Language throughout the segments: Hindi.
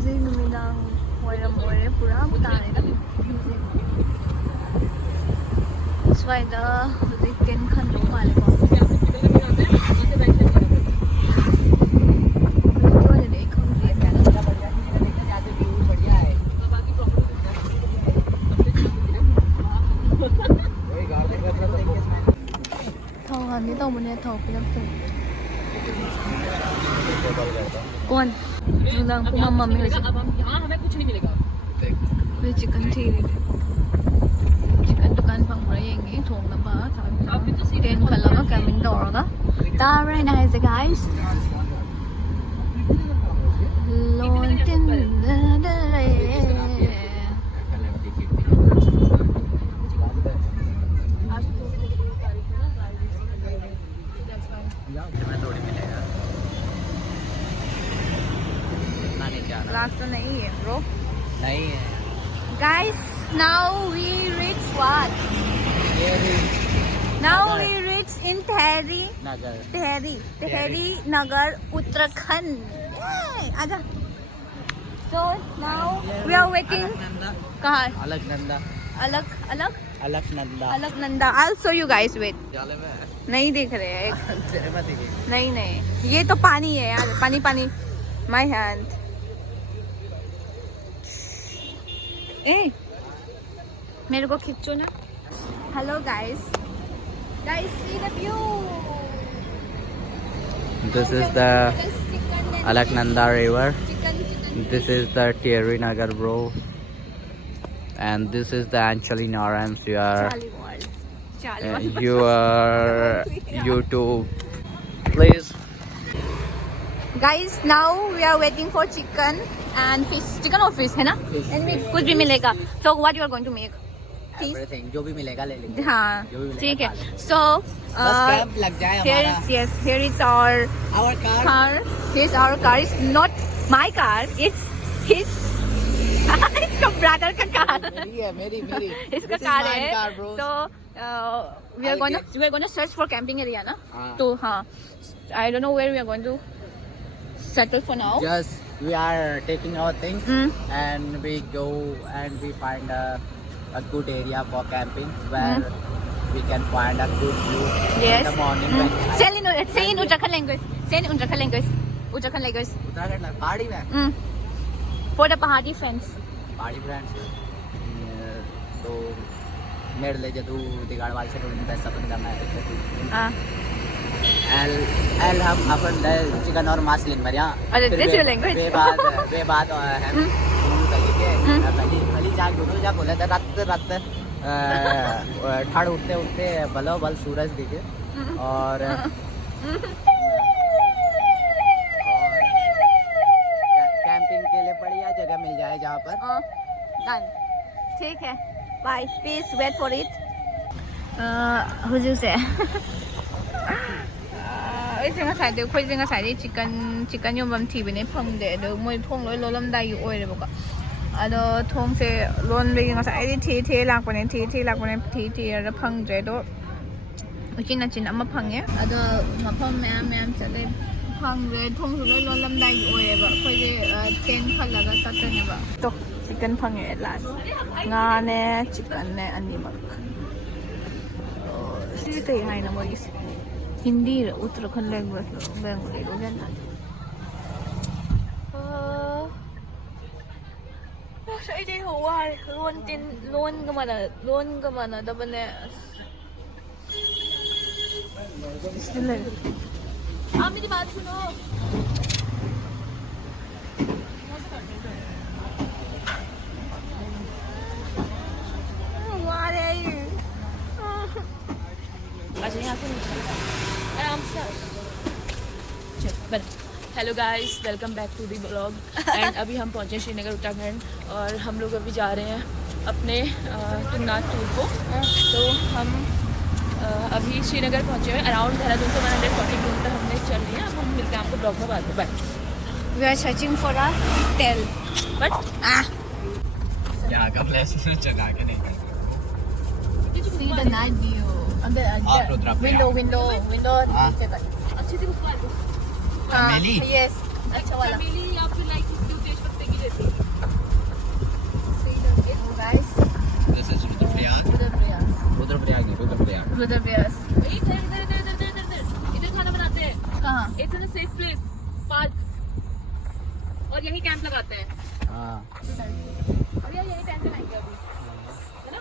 Huzay numilang walang more pura butane na. Swayda huzay tin khandong mali ko. नहीं तो मुझे थोक लग तो कौन मुलांग को मम्मा में अब हम यहाँ हमें कुछ नहीं मिलेगा वे चिकन थी चिकन दुकान पंग रहेंगे थोक ना बात टेन कलर का कैमिंग डोर का तारे ना है guys लोंटिन क्लास तो नहीं है ब्रो नहीं है guys now we reach what now we reach in Tehri Nagar Uttarakhand yay आजा so now we are waiting कहाँ Alaknanda I'll show you guys wait नहीं देख रहे हैं नहीं ये तो पानी है यार पानी my hand ए मेरे को खींचो ना hello guys see the view this is the Alaknanda river this is the Tehri Nagar bro and this is the Anjali Narams your YouTube please guys now we are waiting for chicken and fish chicken or fish है ना and meat कुछ भी मिलेगा so what you are going to make everything जो भी मिलेगा ले लेंगे हाँ ठीक है so लग जाए हमारा here is our car here's our car it's not my car it's his इसका brother का car मेरी इसका car है so we are going to search for camping area ना तो हाँ I don't know where we are going to settle for now just we are taking our things and we go and we find a good area for camping where we can find a good view in the morning say in Uttarakhand language Uttarakhand pahadi mein for the pahadi friends तो मेरे लिए जो दिगाड़ वाले से पैसा बन करना है एल हम अपन चिकन और मांस लेंगे मेरे यहाँ वे बात है पहली जाग दोनों जब बोले थे रात ठाड़ उठते बलो बल सूरज दिखे और कैंपिंग के लिए बढ़िया जगह मिल जाए जहाँ पर ठीक है bye please wait for it हुजूर से ꯑꯩꯁꯦ ꯉꯁꯥꯏꯗꯤ ꯑꯩꯈꯣꯏꯁꯦ ꯉꯁꯥꯏꯗꯤ ꯆꯤꯀꯟ ꯌꯣꯟꯐꯝ ꯊꯤꯕꯅꯦ ꯐꯪꯗꯦ ꯑꯗꯣ ꯃꯣꯏ ꯊꯣꯡ ꯂꯣꯏ ꯂꯣꯜꯂꯝꯗꯥꯏꯒꯤ ꯑꯣꯏꯔꯦꯕꯀꯣ ꯑꯗꯣ ꯊꯣꯡꯁꯦ ꯂꯣꯟꯕꯒꯤ ꯉꯁꯥꯏꯗꯤ ꯊꯤꯔ ꯂꯥꯛꯄꯅꯦ ꯊꯤꯔꯒ ꯐꯪꯗ꯭ꯔꯦ ꯑꯗꯣ ꯎꯆꯤꯟ ꯑꯃ ꯐꯪꯉꯦ ꯑꯗꯣ ꯃꯐꯝ ꯃꯌꯥꯝ ꯆꯠꯂꯦ ꯐꯪꯗ꯭ꯔꯦ ꯊꯣꯡꯁꯨ ꯂꯣꯏ ꯂꯣꯜꯂꯝꯗꯥꯏꯒꯤ ꯑꯣꯏꯔꯦꯕ ꯑꯩꯈꯣꯏꯁꯦ ꯇꯦꯟ ꯈꯜꯂꯒ ꯆꯠꯇꯣꯏꯅꯦꯕ ꯇꯣ ꯆꯤꯀꯟ ꯐꯪꯉꯦ ꯂꯥꯁ ꯉꯥꯅꯦ ꯆꯤꯀꯟꯅꯦ ꯑꯅꯤꯃꯛ ꯁꯤꯁꯦ ꯀꯩ ꯍꯥꯏꯅꯣ ꯃꯣꯏꯒꯤꯁꯦ हिंदी उत्तराखंड लैंग्वेज बंगाली लोग हैं ना सही नहीं हुआ लोन का माना तब ने आप मेरी बात सुनो hello guys welcome back to the blog and अभी हम पहुंचे श्रीनगर उत्तराखंड और हम लोग अभी जा रहे हैं अपने तुंगनाथ टूर को तो हम अभी श्रीनगर पहुंचे हुए अराउंड देहरादून से 140 किलोमीटर हमने चल रही है अब हम मिलते हैं आपको ब्लॉग में बाद में bye we are searching for a hotel but यहाँ का प्लेस चला के नहीं see the night view window नीचे तक अच्छी थी उसको फैमिली यस अच्छा वाला फैमिली या फिर लाइक तेज पत्ते की रहती और यही कैंप लगाते हैं। हाँ और यार यही टेंट लगाएंगे अभी, है ना?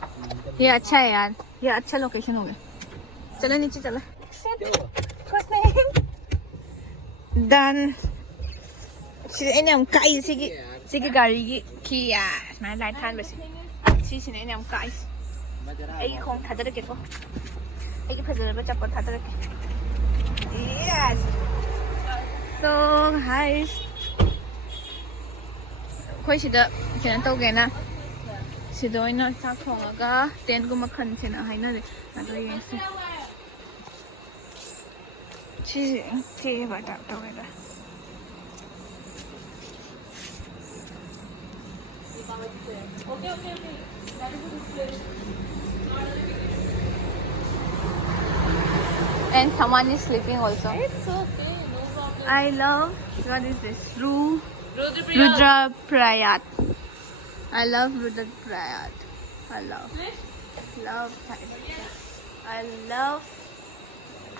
ये अच्छा है यार, ये अच्छा लोकेशन हो गया। चलो नीचे चलो। कुछ नहीं डन। अꯩꯅ ꯌꯥꯝ ꯀꯥꯏ ꯁꯤꯒꯤ ꯒꯥꯔꯤꯒꯤ ꯈꯤ ꯁꯨꯃꯥꯏꯅ ꯂꯥꯏꯠ ꯊꯥꯟꯕꯁꯦ ꯁꯤꯁꯤꯅ ꯑꯩꯅ ꯌꯥꯝ ꯀꯥꯏ ꯑꯩꯒꯤ ꯈꯣꯡ ꯊꯥꯗꯔꯛꯀꯦꯀꯣ ꯑꯩꯒꯤ ꯐꯖꯔꯕ ꯆꯄꯜ ꯊꯥꯗꯔꯛꯀꯦ yes so guys ꯑꯩꯈꯣꯏ ꯁꯤꯗ ꯀꯩꯅꯣ ꯇꯧꯒꯦꯅ ꯁꯤꯗ ꯑꯣꯏꯅ ꯆꯥꯛ ꯊꯣꯡꯉꯒ ꯇꯦꯟꯠꯒꯨꯝꯕ ꯈꯟꯁꯦꯅ ꯍꯥꯏꯅꯔꯦ ꯑꯗꯣ ꯌꯦꯡꯁꯦ ꯁꯤꯁꯦ ꯊꯦꯕ ꯇꯥꯏꯞ ꯇꯧꯋꯦꯗ and someone is sleeping also. It's okay, no problem. I love, what is this? Rudrapriya. Rudraprayat. I love Rudraprayat. I love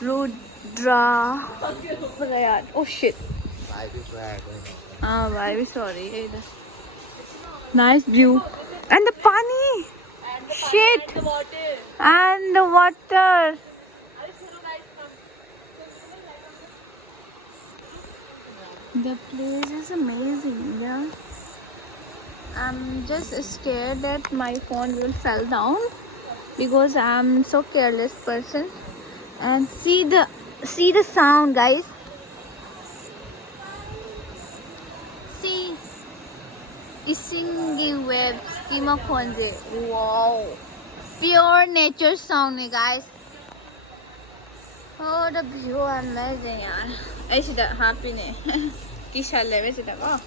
Rudraprayat. Oh shit. Oh, I'm sorry. Nice view. And the pani. Shit. And the water. And the water. The place is amazing, yeah. I'm just scared that my phone will fall down because I'm so careless person. And see the sound, guys. See, it's singing waves. Wow, pure nature sound, guys. Oh, the view amazing, yaar. I see that happiness. Kisha level see that. Oh,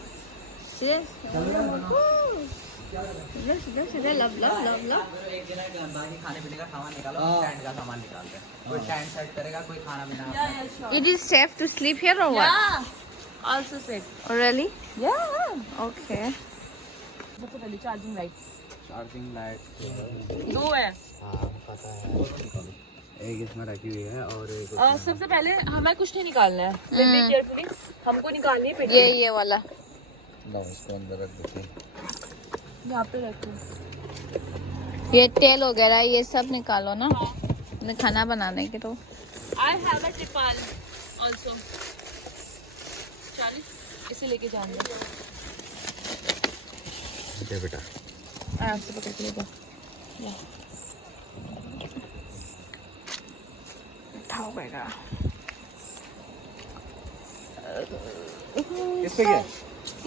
see this? Love. एक दिन बाकी खाने पीने का सामान निकालो, टेंट का सामान निकालते हैं। कोई टेंट सेट करेगा, कोई खाना पीना। It is safe to sleep here or what? Yeah. Also said. Oh, really? Yeah. Okay. Charging light. Charging light दो है। हाँ पता है, एक इसमें रखी हुई है और एक सबसे पहले हमें कुछ नहीं निकालना है, केयरफुली हमको निकालनी है पेटी। ये वाला। लो इसको अंदर रख देते हैं। यहाँ पे रखो। ये तेल वगैरह ये सब निकालो ना, खाना बनाने के तो। I have a tripal also. चालीस इसे लेके जाऊंगा। दे बेटा। आराम से पकड़ के ले जाओ। उठाओ बेटा। इस पे क्या?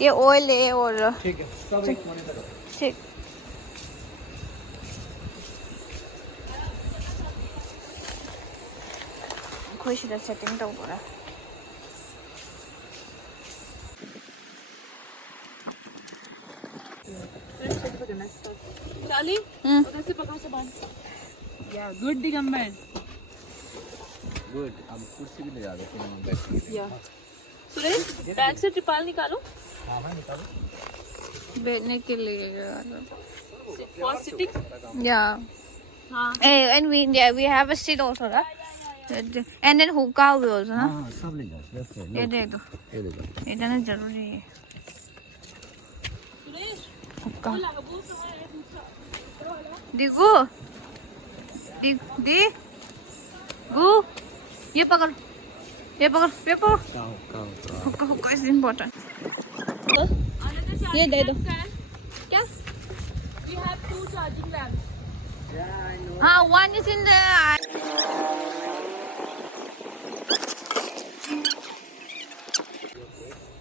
ये ऑयल है और ठीक है, सब एक मोने तक। ठीक। कोई सीधा सेटिंग तो बोला। चाली उधर से पकड़ो से बांध। या गुड दिगंबर। गुड, अब कुर्सी भी ले जा देते हैं बैठ के। या सुरेश बैग से ट्रिपाल निकालो। हाँ भाई निकालो। बैठने के लिए फॉर सिटिंग। yeah हाँ and we have a seat also right? And then hookah also ना हाँ सब ले जाओ, ये दे दो, ये ले जाओ। ये देना जरूरी है। सुरेश होका वो लागू तो है दूसरा। दिगू गु ये पकड़ होका इज इम्पोर्टेंट। ये दे दो। क्या? We have 2 charging lamps. हाँ, one is in the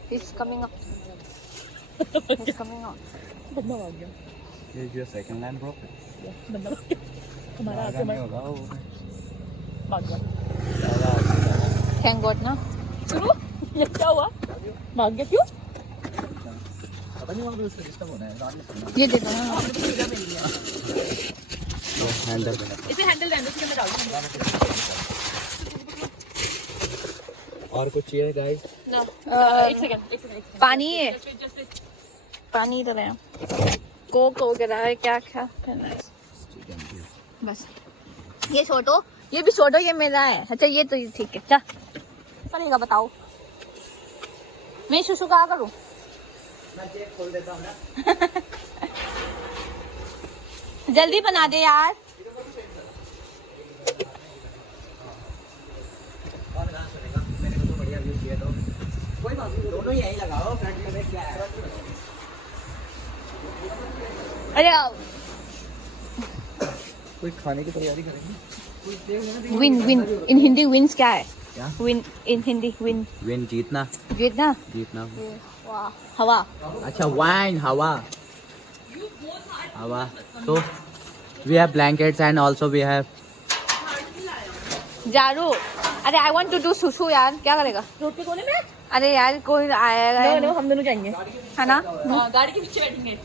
He's coming up. He's coming up. बंदा आ गया। ये जो सेकंड लाइन ब्रो। बंदा हमारा आगे नहीं होगा वो। भाग गया। Thank God ना। शुरू ये क्या हुआ? भाग गया क्यों? पता नहीं वहाँ पे उसका डिस्टर्ब हो रहा है। ये दे दो ना। हैंडल इसे हैंडल रहने दो, इसके अंदर डाल दो। और कुछ चाहिए गाइस? ना एक सेकंड पानी है, Just wait. पानी इधर है। कोक वगैरह है, क्या करना है? बस ये छोटो, ये भी छोटो, ये मेरा है। अच्छा ये तो ठीक है। क्या करेगा बताओ? मैं सुसु कहाँ करूँ? मैं चेक खोल देता हूँ ना। जल्दी बना दे यार। और कहाँ सुनेगा? मैंने तो बढ़िया व्यू किया तो कोई बात नहीं, दोनों ही यहीं लगाओ। फ्रंट में देख क्या है। अरे कोई खाने की तैयारी करेंगे? Win win in Hindi wins क्या है? क्या? Win in Hindi win win जीतना। जीतना। जीतना। वाह हवा। अच्छा वाइन हवा। हवा। So we have blankets and also we have जारू। अरे आई वांट टू डू सुसु यार, क्या करेगा? रोड पे कोने में? अरे यार कोई आएगा नो हम दोनों जाएंगे, है ना? गाड़ी के पीछे बैठेंगे।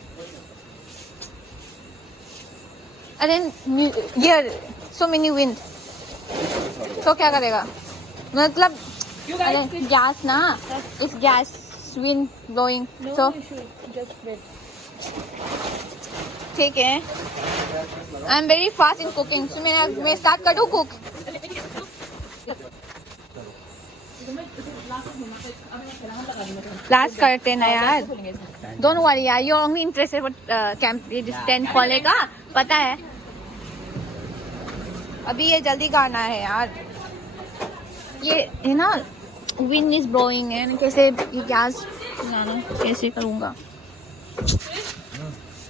अरे ये सो मेनी विंड, तो क्या करेगा? मतलब अरे गैस ना, it's gas wind blowing, so ठीक है। I am very fast in cooking, so मैं स्टार्ट कर दूँ कुक। लास्ट करते ना यार, डोंट वरी यार, you only interested camp tent खोलेगा, पता है। अभी ये जल्दी गाना है यार, ये है ना विंड इज ब्लोइंग है, कैसे ये गैस कैसे करूँगा?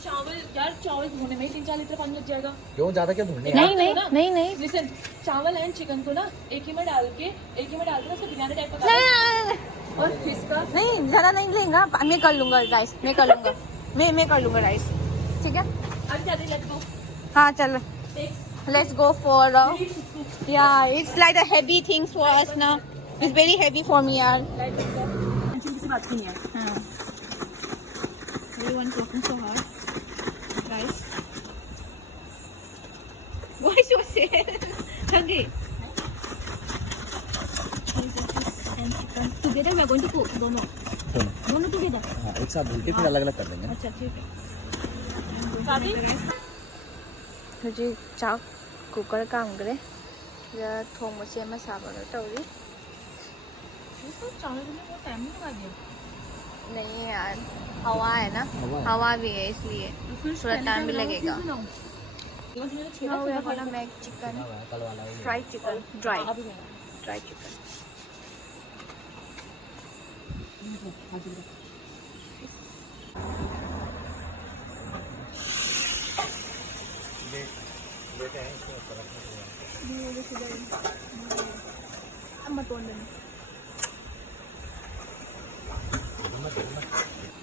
चावल यार, चावल धोने में ही 3-4 लीटर पानी लग जाएगा। क्यों ज्यादा क्या ढूंढने? नहीं नहीं नहीं नहीं लिसन, चावल एंड चिकन को ना एक ही में डाल के उसको बिरयानी टाइप पका और फिश का नहीं, ज़्यादा नहीं लेगा, मैं कर लूँगा राइस, मैं कर लूँगा, मैं कर लूँगा राइस, ठीक है? आज जाते लेट्स गो। हाँ चलो, let's go for yeah, it's like a heavy things for us now, it's very heavy for me यार। किसी बात की नहीं है। हाँ, everyone's working so hard guys। why so sad? Hungry? together we are going to cook दोनों together। हाँ, एक साथ धुलके फिर अलग अलग कर देंगे। अच्छा ठीक है। शादी हजी चाक कुकर कामग्रे थोंग सेम साबनो तौरी। चावल में बहुत टाइम नहीं लगा दिया। नहीं यार, हवा है ना, हवा भी है इसलिए थोड़ा टाइम भी लगेगा। Now we are gonna make chicken, fried chicken, dry chicken।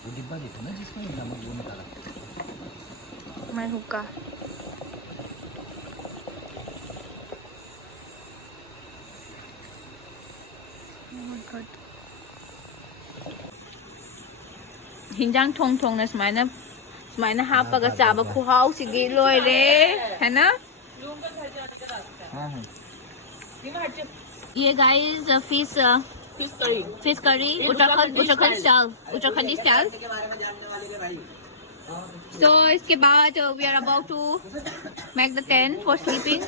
वो डिब्बा देखो ना जिसमें नमक वो निकाला। मैं हुक्का हिंजांग थोंग थोंग ना स्माइना हापगा चाबा खुहाव सिगी लोइरे, है ना? हाँ हाँ। ये guys fish curry Uttarakhandi style. So इसके बाद we are about to make the tent for sleeping।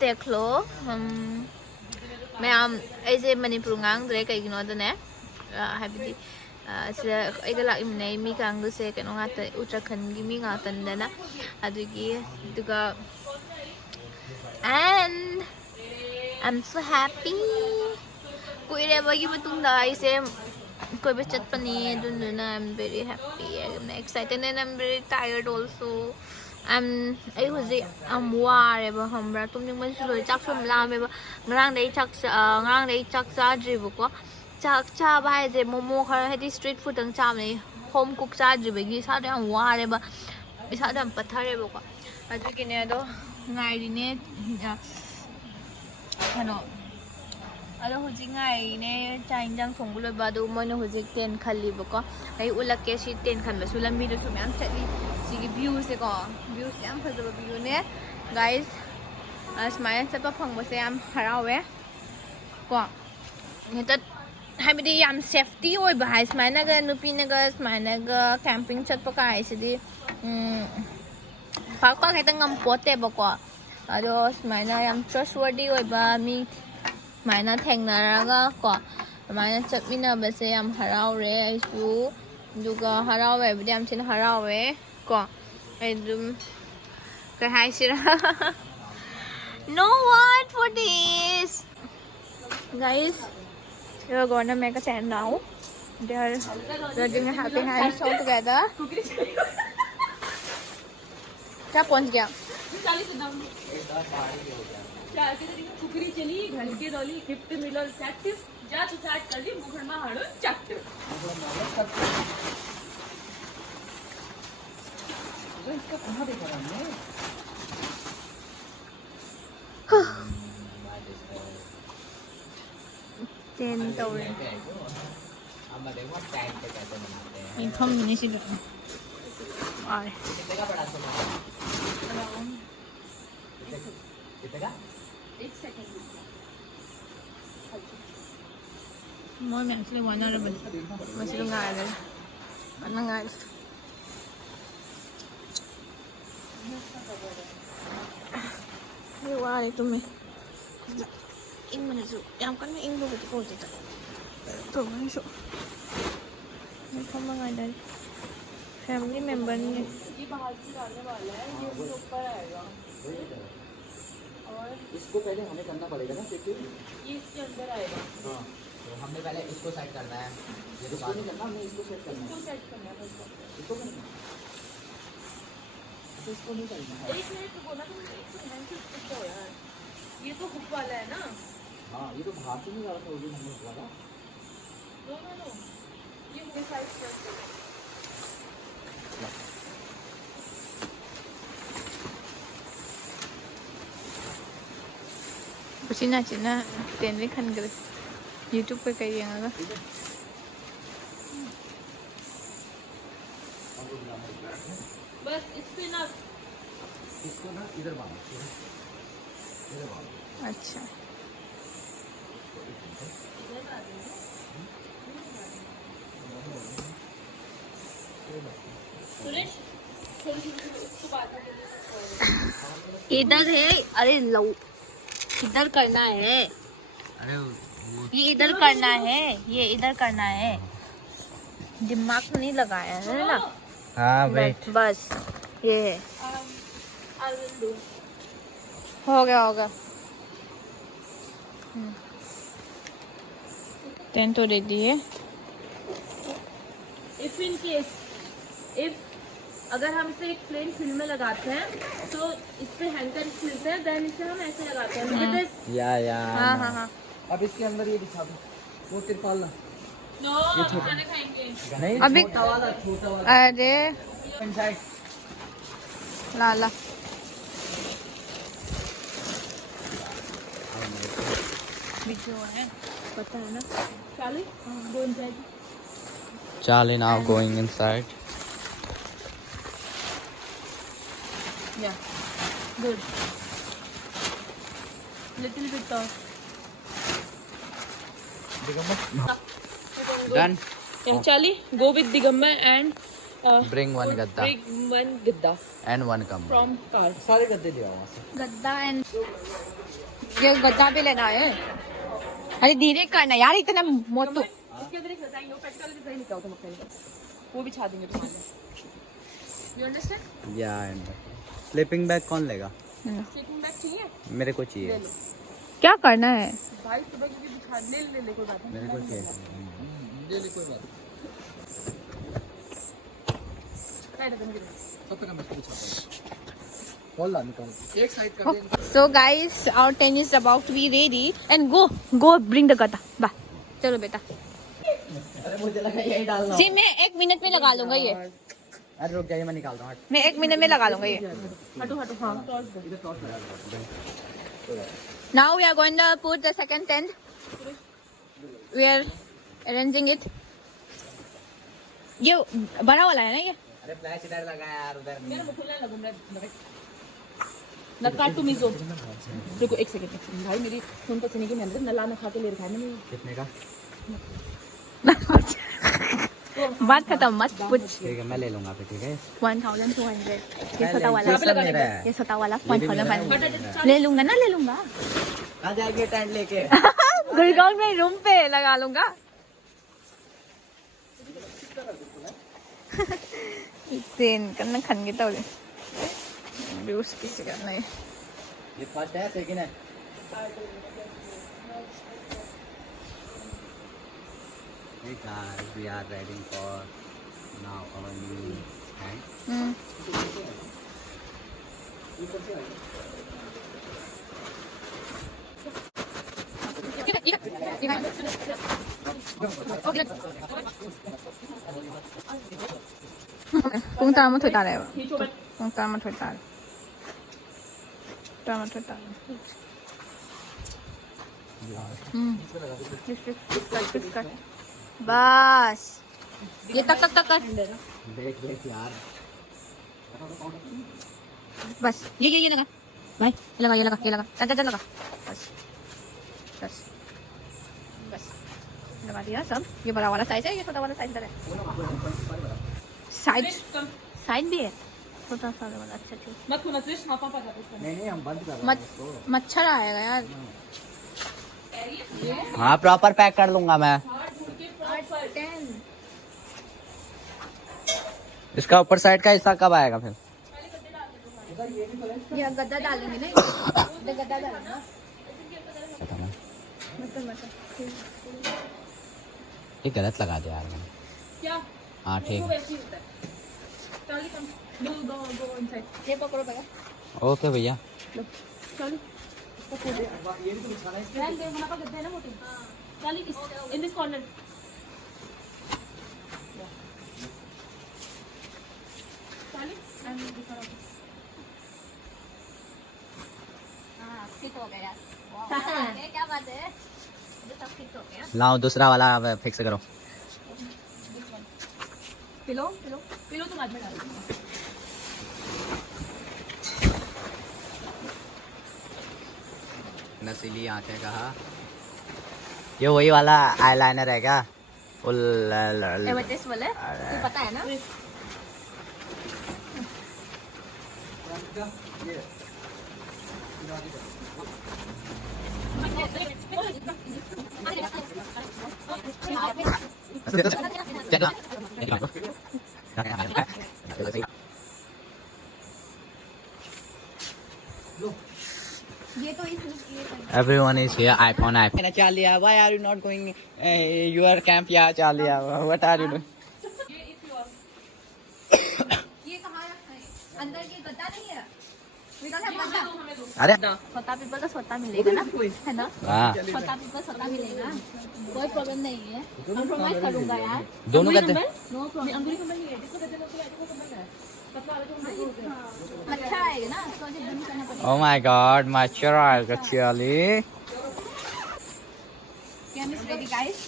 देख लो मैं ऐसे मणिपुर गांगद्रे कईगिनोदने हाबिदि ऐगा लाइमने मी कांगसे कनो गात उत्तराखंड की मी गातनदना अदुगी दुगा and I'm so happy कुइरे बगी मतुंगदा ऐसे कोई भी चटपनी दुनुना I'm very happy, I'm excited and I'm very tired also। I'm वारेबा हमरा तुमनिंगमन सुलोय चाक सम लामेबा ngrangai chak chadribuko chak chaba haise momo khara hadi street food ang chamne home cook chadribagi sa yam wareba isa dam patharebako adugine ado ngairine ano ado hujing ngaine chainjang thongbuloba ado mono hujik ten khallibako ai ulake si ten khanba sulambi do sumyam chali sigi view se ko view se am phajaba view ne guys smile चटपा फंगबसे याम हरावे को हेता हाइबदि याम सेफ्टी ओइबा हाइ स्माइनागा नुपिनागा स्माइनागा कैंपिंग चटपा का हाइसिदि पाक पाक हेता ngam पोते बको ꯑꯗꯣ ꯁꯨꯃꯥꯏꯅ ꯌꯥꯝ trustworthy ꯑꯣꯏꯕ ꯃꯤ ꯁꯨꯃꯥꯏꯅ ꯊꯦꯡꯅꯔꯒ ꯀꯣ ꯑꯗꯨꯃꯥꯏꯅ ꯆꯠꯃꯤꯟꯅꯕꯁꯦ ꯌꯥꯝ ꯍꯔꯥꯎꯔꯦ ꯑꯩꯁꯨ ꯑꯗꯨꯒ ꯍꯔꯥꯎꯋꯦ ꯍꯥꯏꯕꯗꯤ ꯌꯥꯝ ꯊꯤꯅ ꯍꯔꯥꯎꯋꯦ ꯀꯣ ꯑꯩ ꯑꯗꯨꯝ ꯀꯩ ꯍꯥꯏꯁꯤꯔꯥ no word for this guys we are gonna make a stand now they are doing a happy hands all together क्या पहुंच गया कुकरी चली घंटी डोली गिफ्ट मिलल सेट जा तू चाट कर ली मुखड़ में हाड़ो चट इसका कहाँ देखा हमने टेन तौरे हम देखो टैग पे कैसे बनाते हैं इनकम नहीं सी और कितने का बड़ा सामान कितने का 1 second more men actually one hour masih ngalir mana guys ini wah itu me ing mana su yang kan ing lu betul betul tuh mana su ini kamu ngalir family member ni ये बाहर से डालने वाला है ये उसके ऊपर आएगा और इसको पहले हमें करना पड़ेगा ना सेट ये इसके अंदर आएगा हाँ तो हमने पहले इसको सेट करना है ये तो बाद में करना हमने इसको सेट करना इसको सेट करना है बस इसको करना तो इसको नहीं करना है 1 मिनट रुको ना तुम 1 मिनट से हो यार ये तो हुक वाला है ना हाँ ये तो बाहर से नहीं आ रहा था वो भी हमने हुआ था नो ये हुक साइड पर Pusina Cina tenri kan gede YouTube पे कई yang aga बस इस पे ना इसको ना इधर बांधो इधर बांधो अच्छा सुरेश इसको बाद में इधर है अरे लो इधर करना है अरे ये इधर करना है ये इधर करना है दिमाग नहीं लगाया है ना हाँ बस ये है I will do हो गया टेंट तो रेडी है इफ इन केस इफ अगर हम इसे एक प्लेन फिल्म में लगाते हैं तो इस पे हैंकर मिलते हैं देन इसे हम ऐसे लगाते हैं Look at this. या हाँ अब इसके अंदर ये दिखा दो वो तिरपाल ना No, खाना खाएंगे नहीं अभी छोटा वाला अरे इनसाइड लाला वीडियो है पता है ना Charlie, go inside. Charlie now going inside. Yeah, good. Little bit of. Done. Yeah, Charlie, go with Digambar and Bring one gadda bring one gadda and one kambal. from car. सारे गद्दे ले आओ वहाँ से. गद्दा एंड ये गद्दा भी लेना है अरे धीरे करना यार इतना मोटू इसके अंदर एक डिजाइन हो प्रैक्टिकल डिजाइन निकाल तुम अपने वो भी छा देंगे तुम्हारे यू अंडरस्टैंड या एंड स्लीपिंग बैग कौन लेगा? स्लीपिंग बैग चाहिए मेरे को चाहिए. ले लो क्या करना है भाई सुबह क्योंकि बिछा ले कोई बात नहीं मेरे को चाहिए. ले ले कोई बात. काय डबन गिरा सब पे मैं इसको बिछाता हूँ. खोल ला निकाल. एक साइड कर दे. So guys, our tent is about to be ready and go bring the gata. Bye. चलो बेटा. अरे मुझे लगा यही डालना. जी मैं 1 मिनट में लगा लूंगा ये. अरे रुक जाइए मैं निकाल रहा हूँ. मैं 1 मिनट में लगा लूंगा ये. हटो हां टॉर्च दो इधर टॉर्च लगा. Now we are going to put the second tent. We are arranging it. ये बड़ा वाला है ना ये? अरे फ्लैश इधर लगा यार उधर. मेरा मुंह खुलने लगा मैं ना काट टू मिजो रुको एक सेकंड भाई मेरी फोन पसीने की मेहनत नला ना खा के ले रखा है मैंने कितने का? बात खत्म मत पूछ। ठीक है मैं ले लूंगा फिर, ठीक है 1200 ये छोटा वाला, ये सब मेरा है। ये छोटा वाला ये भी मेरा 1500 ले लूंगा ना, ले लूंगा। आ जाएंगे टेंट लेके। गुड़गांव में रूम पे लगा लूंगा। तेन करना खन के तौले व्यूज किसी का नहीं। ये फर्स्ट है सेकंड है? Hey guys, we are ready for now our new tank. Kung tara mo thoy tara ba? Kung tara mo thoy tara. Tara mo thoy tara. This cut. बस ये तक कर। देख यार, बस ये लगा भाई, ये लगा चल लगा। बस लगा दिया सब। ये बड़ा वाला साइज है, ये छोटा वाला साइज है। साइड भी है छोटा सा वाला। अच्छा ठीक, नहीं हम बंद कर रहे हैं इसको। मच्छर आएगा यार। हाँ प्रॉपर पैक कर लूंगा मैं। इसका ऊपर साइड का हिस्सा कब आएगा फिर? ये गद्दा डालेंगे ना, गद्दा डालेंगे। ये गलत लगा दिया यार मैंने। क्या? हाँ ठीक है। ये पकड़ो भैया। ओके भैया। In this corner. फिट हो गया। क्या बात है, सब फिट हो गया। लाओ दूसरा वाला फिक्स करो। पिलो तो बाद में डाल। नसीली आंखें कहा। ये वही वाला आईलाइनर है क्या? एवरेस्ट वाला तू पता है ना? ये तो Everyone is here. iPhone. Chalia, why are you not going your camp? Yeah, Chalia, what are you doing? ये कहाँ रखा है? अंदर ये गद्दा नहीं है? We don't have गद्दा। अरे छोटा पीपल का छोटा मिलेगा ना, है ना? हाँ छोटा पीपल छोटा मिलेगा, कोई प्रॉब्लम नहीं है। कंप्रोमाइज करूँगा यार। दोनों गद्दे। No problem. अंगूरी कंबल नहीं है, जिसको गद्दे लोग कंबल है। अच्छा आएगा ना, तो मुझे बंद करना पड़ेगा। Oh my God, मच्छर आएगा चाली। Cam is ready, guys.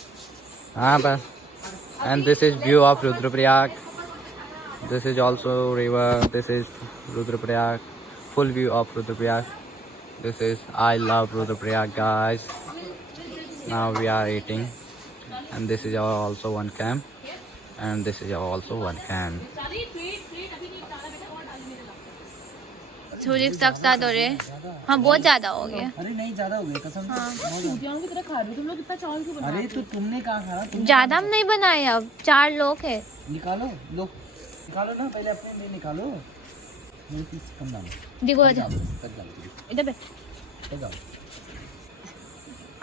हाँ बस। And this is view of Rudraprayag. This is also river. This is Rudraprayag. Full view of Rudraprayag. This is I love Rudraprayag, guys. Now we are eating, and this is also one camp, and this is also one camp. सूर्य साक्षात हो रहे। हाँ बहुत ज्यादा हो गया। अरे नहीं ज्यादा हो गया कसम से। चूतियाओं की तरह खा रहे हो तुम लोग, कितना चावल क्यों बना? अरे तो तुमने कहा खाना? ज्यादा हम नहीं बनाए, अब 4 लोग है। निकालो लो, निकालो ना पहले अपने में निकालो। मेरे पीस कम डालो। देखो आजा इधर पे।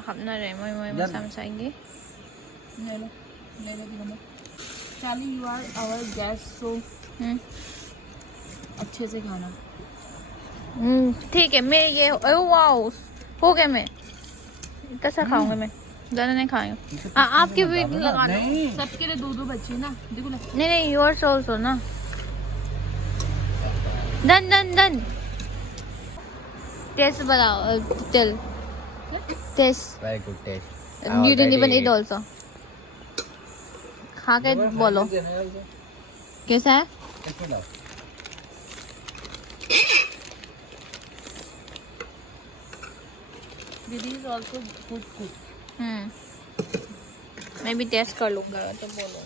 हम ना रहे मोई समझाएंगे। ले लो दिखाओ। चाली यू आर आवर गेस्ट, सो अच्छे से खाना। ठीक है। मेरे ये वाओ हो गया। मैं कैसा खाऊंगा? मैं ज़्यादा नहीं खाएंगे। आपके भी लगाना। सबके लिए 2-2 बच्चे ना, देखो ना। नहीं योर्स आल्सो ना। डन टेस्ट बताओ। Tell taste. Very good taste. You didn't even eat also. खा के बोलो कैसा है। दीदी इज आल्सो गुड कुक। मैं भी टेस्ट कर लूंगा तो बोलूंगा।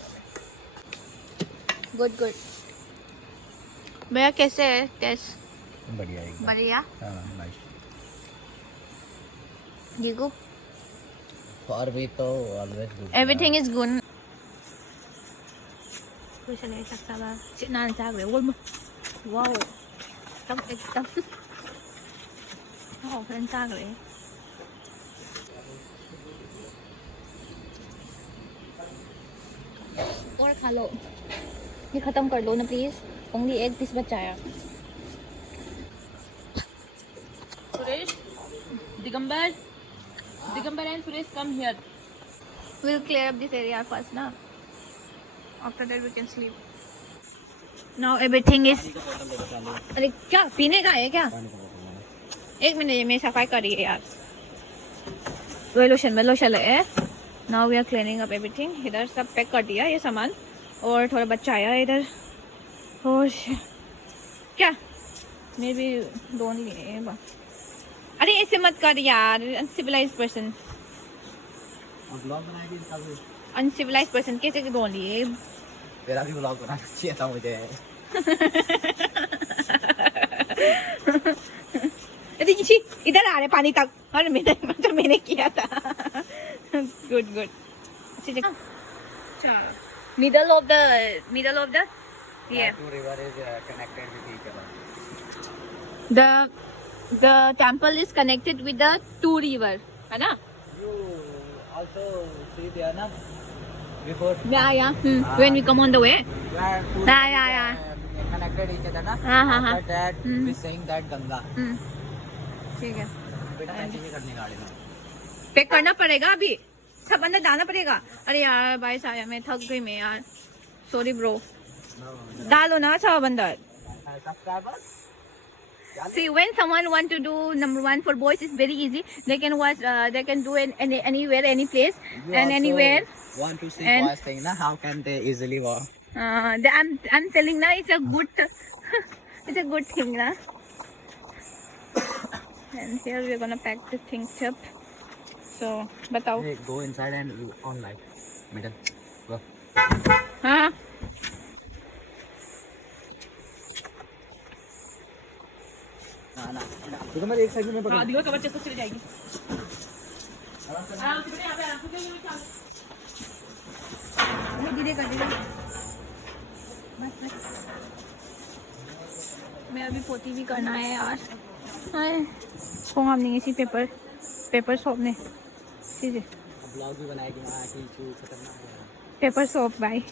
गुड गुड भैया कैसे है टेस्ट बढ़िया एकदम बढ़िया नाइस जीगू फॉर मी तो always good everything is good คุยเฉลยสักสาระนานจากเลยว้าวว้าวต้องเอ็กซ์ต้องออกเพื่อนจากเลย और खा लो ये खत्म कर लो ना प्लीज ओनली एक पीस बचा है Suresh Digambar and Suresh come here we'll clear up this area first ना after that we can sleep now everything is अरे क्या पीने का है क्या एक मिनट ये मैं सफाई कर रही है यार लो चले now we are cleaning up everything इधर सब पैक कर दिया ये सामान और थोड़ा बच्चा आया इधर और क्या मैं भी डोंट लिए अरे ऐसे मत कर यार अनसिविलाइज्ड पर्सन ब्लॉग बनाएगी इसका भी अनसिविलाइज्ड पर्सन कैसे डोंट लिए तेरा भी ब्लॉग बनाना चाहिए था मुझे अरे इधर आ रहे पानी तक और मैंने किया था good middle of the yeah two river is connected with each other the temple is connected with the two river है ना you also see there na before yeah when we come on the way where two yeah connected each other na हाँ but that we saying that Ganga ठीक है बेटा ऐसे ही करने गाड़ी में पैक करना पड़ेगा अभी सब अंदर डालना पड़ेगा अरे यार बारिश आया मैं थक गई मैं यार सॉरी ब्रो डालो ना सब अंदर subscribers see when someone want to do number one for boys is very easy they can watch they can do it anywhere any place you and also anywhere want to see And- boys thing na how can they easily walk I'm telling na it's a good it's a good thing na and here we're gonna pack the things up so बताओ hey, go inside and on light middle go हाँ ना तो मैं एक साइड में पकड़ दिखो कवर चेस्ट चली जाएगी आराम से यहाँ पे आराम से धीरे कर मैं अभी पोती भी करना है यार को हमने इसी पेपर सॉप ने ठीक है ब्लॉग भी बनाएगी वहाँ की चू खतरनाक है पेपर सॉप भाई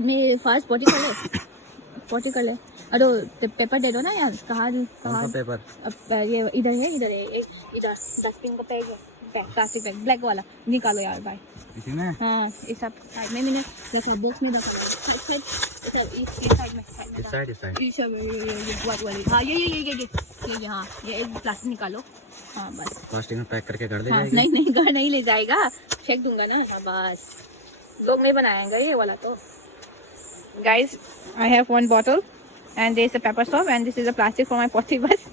मैं फास्ट पोटी कर ले अरे पेपर दे दो ना यार कहाँ पेपर अब ये इधर है एक इधर डस्टबिन का बैग है प्लास्टिक बैग ब्लैक वाला निकालो यार भाई इसी में हाँ ये सब साइड में मैंने रखा बॉक्स में रखा साइड इस साइड में इस साइड ये सब ये व्हाइट वाली हाँ ये हाँ ये एक प्लास्टिक निकालो हाँ बस प्लास्टिक में पैक करके कर दे हाँ जाएगी नहीं घर नहीं ले जाएगा फेंक दूंगा ना हाँ बस लोग नहीं बनाएंगे ये वाला तो guys I have one bottle and there is a pepper soap and this is a plastic for my potty bus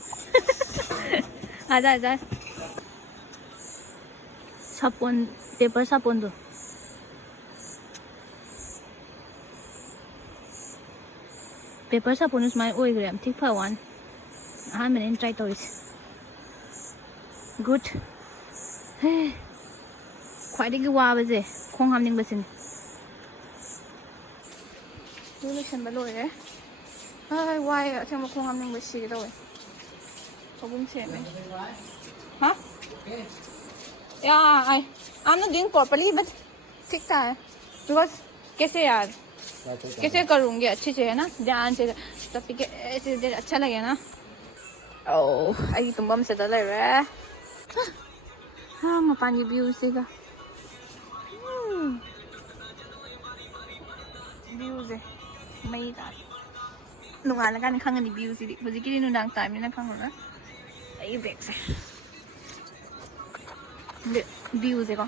आजा साबुन पेपर साबुन दो पेपर साबुन उसमें ओइग्राम ठीक फवान हाँ मैंने ट्राई तो इस good ख्वाइदगी वाबजे खोंग हामनिंग बसिन लोशन लोरे वाई अथेंब खोंग हामनिंग बसि दवे खबुम सेमे हाँ Yeah, I'm not doing properly, but ठीक था because कैसे यार कैसे करूँगी अच्छे से है ना ध्यान से तब के ऐसे अच्छा लगे ना ओह आई तुम बम से डले रे हाँ मपान ये view से का view से मई का नुंगा लगा नहीं खांगा नहीं view से दी मुझे किसी नुनांग टाइम नहीं ना खांगा ना ये बैग से view से का